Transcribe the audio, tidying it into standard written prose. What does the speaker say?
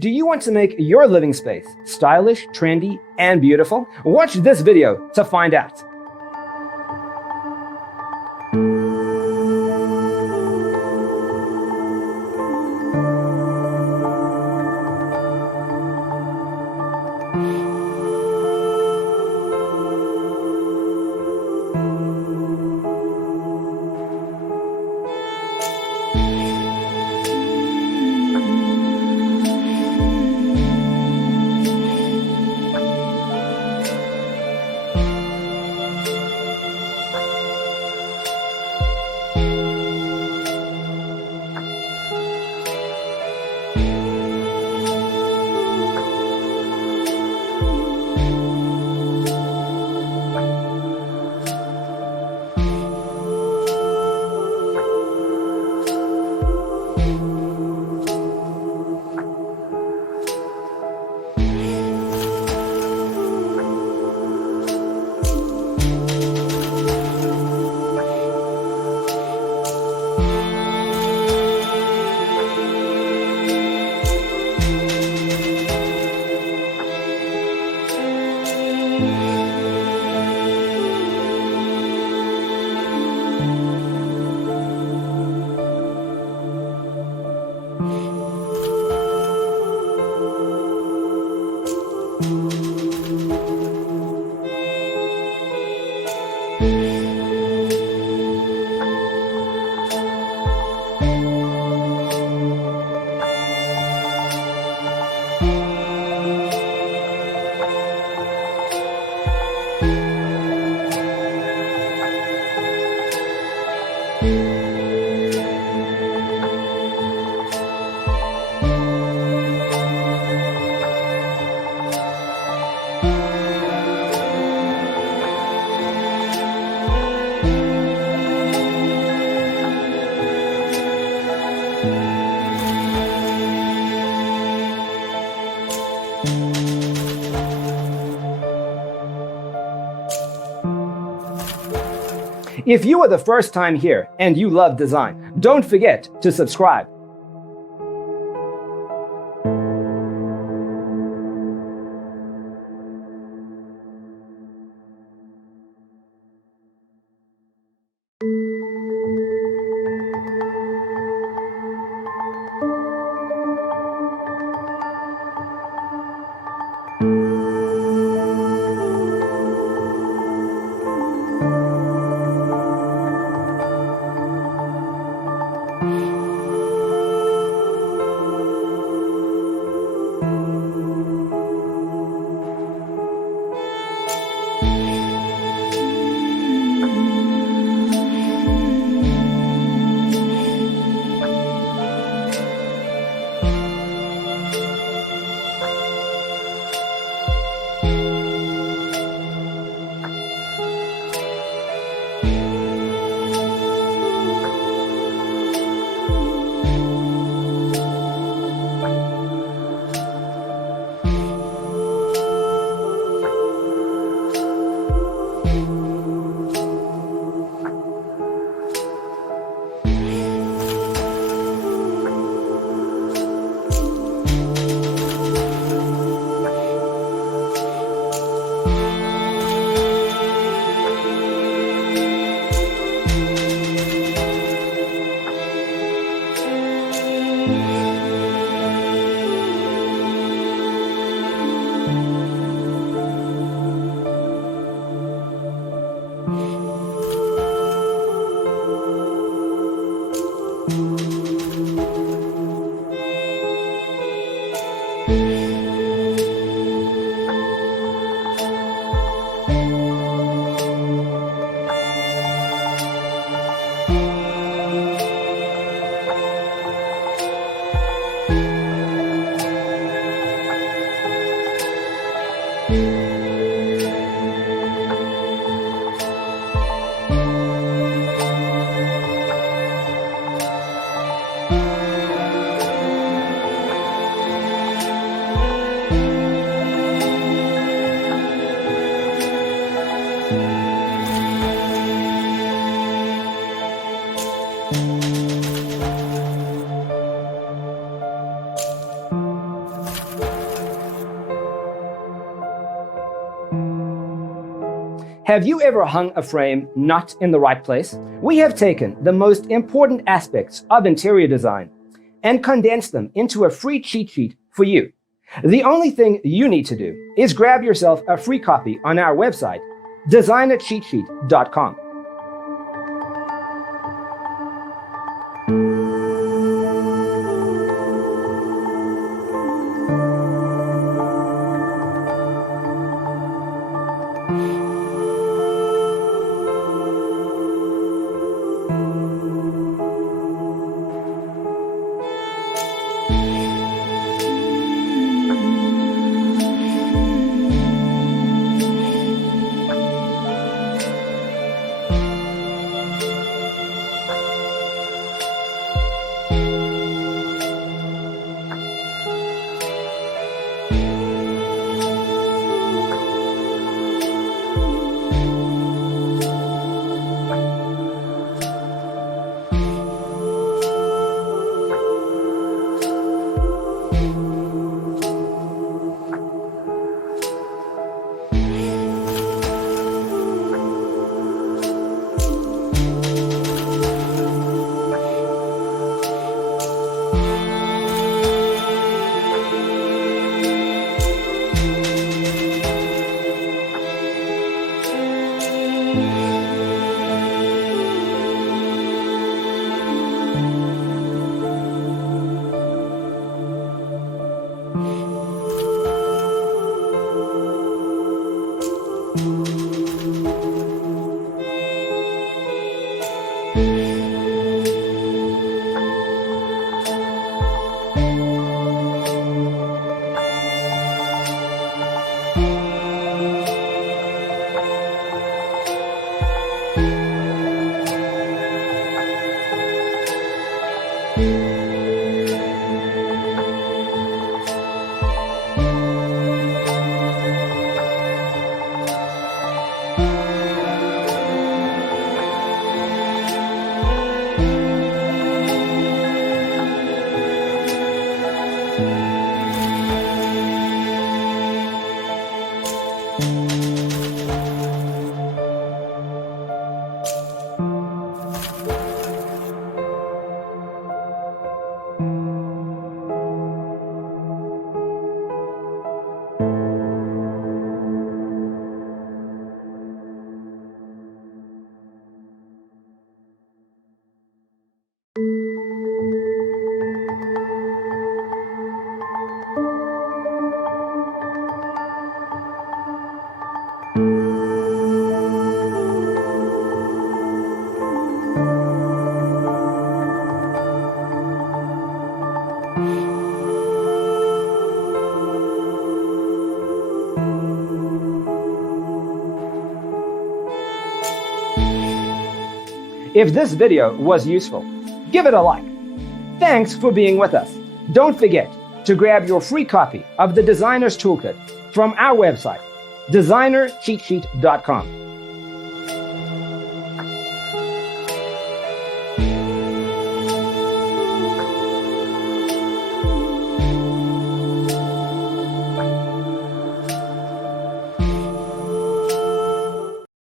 Do you want to make your living space stylish, trendy, and beautiful? Watch this video to find out. If you are the first time here and you love design, don't forget to subscribe. Have you ever hung a frame not in the right place? We have taken the most important aspects of interior design and condensed them into a free cheat sheet for you. The only thing you need to do is grab yourself a free copy on our website, designercheatsheet.com. If this video was useful, give it a like. Thanks for being with us. Don't forget to grab your free copy of the Designer's Toolkit from our website, designercheatsheet.com.